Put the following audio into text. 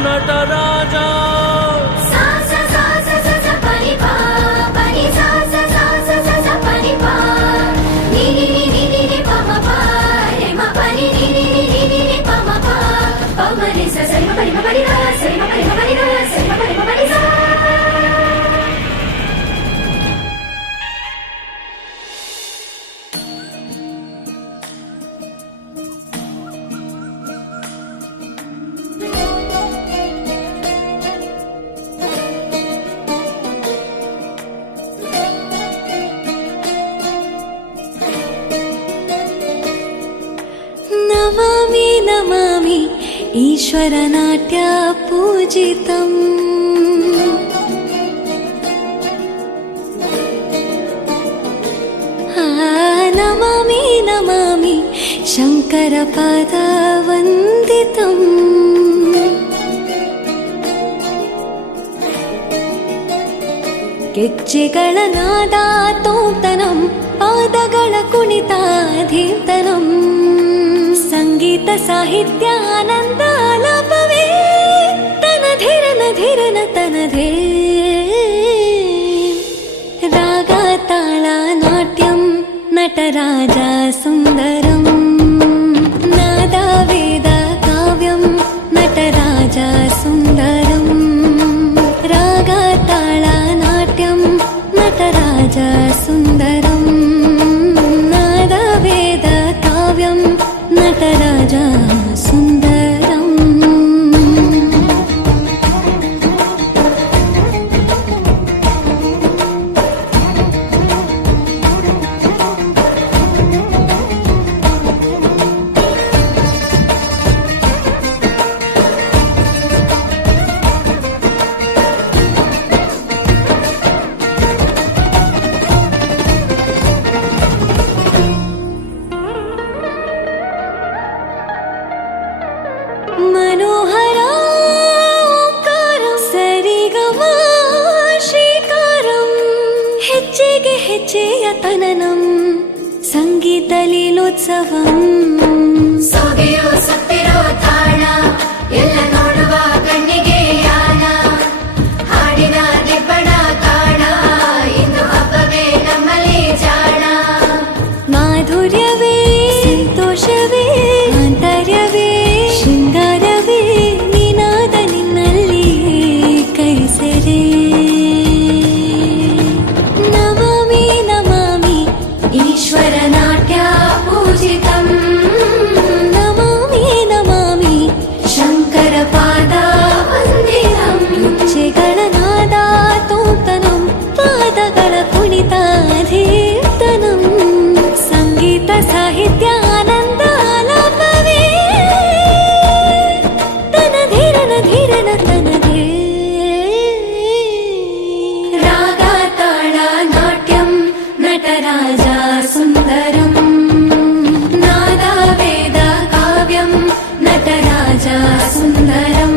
ನಟರಾಜ ನಮಾಮಿ ನಮಾಮಿ ಈಶ್ವರ ನಾಟ್ಯ ಪೂಜಿತಂ ನಮಾಮಿ ನಮಾಮಿ ಶಂಕರ ಪದ ವಂದಿತಂ ಗೆಜ್ಜೆಗಳ ನಾದ ತೋಂತನಂ ಪಾದಗಳ ಕುಣಿತಾಧೀರ್ತನಂ ಸಂಗೀತ ಸಾಹಿತ್ಯ ಆನಂದ ಆಲಾಪವೇ ತನಧಿರನ ಧಿರನ ತನಧೇ ರಾಗ ತಾಳ ನಾಟ್ಯಂ ನಟರಾಜ ಸುಂದರಂ ನಾದ ವೇದ ಕಾವ್ಯಂ ನಟರಾಜ ಸುಂದರಂ ರಾಗ ತಾಳ ನಾಟ್ಯಂ ನಟರಾಜ ಸುಂದರಂ ನಾದ ವೇದ ಕಾವ್ಯಂ ನಟರಾಜ ಸುಂದರಂ मनोहर ओंकारं सरिगम श्रीकारं ಹೆಜ್ಜೆಗೆ ಹೆಜ್ಜೆಯ ತನನಂ ಸಂಗೀತ ಲೀಲೋತ್ಸವಂ ಸೊಗೆಯೋ ಸತ್ತಿರೋ ತಾಣ ಎಲ್ಲ ನೋಡುವ ಕಣ್ಣಿಗೆ ಯಾನ ಹಾಡಿನ ದಿಬ್ಬಣ ಕಾಣ ಇಂದು ಹಬ್ಬವೇ ನಮ್ಮಲ್ಲಿ ಜಾಣ ಮಾಧುರ್ಯವೇ ಸಂತೋಷವೇ ಆಂತರ್ಯವೇ ಶೃಂಗಾರವೇ ನಿನಾದ ನಿನ್ನಲ್ಲಿ ಕೈಸೆರೆ ನಮಾಮಿ ನಮಾಮಿ ಈಶ್ವರ ನಾಟ್ಯ ಪೂಜಿತಂ ನಮಾಮಿ ನಮಾಮಿ ಶಂಕರ ಪಾದ ವಂದಿತಂ ಗೆಜ್ಜೆಗಳ ನಾದ ತೋಂತನಂ ಪಾದಗಳ ಕುಣಿತಾಧೀರ್ತನಂ ಸಂಗೀತ ಸಾಹಿತ್ಯ ಆನಂದ ಆಲಾಪವೇ ತನಧಿರನ ಧಿರನ ತನಧೇ ರಾಗ ತಾಳ ನಾಟ್ಯಂ ನಟರಾಜ ಸುಂದರಂ ನಾದ ವೇದ ಕಾವ್ಯಂ ನಟರಾಜ ಸುಂದರಂ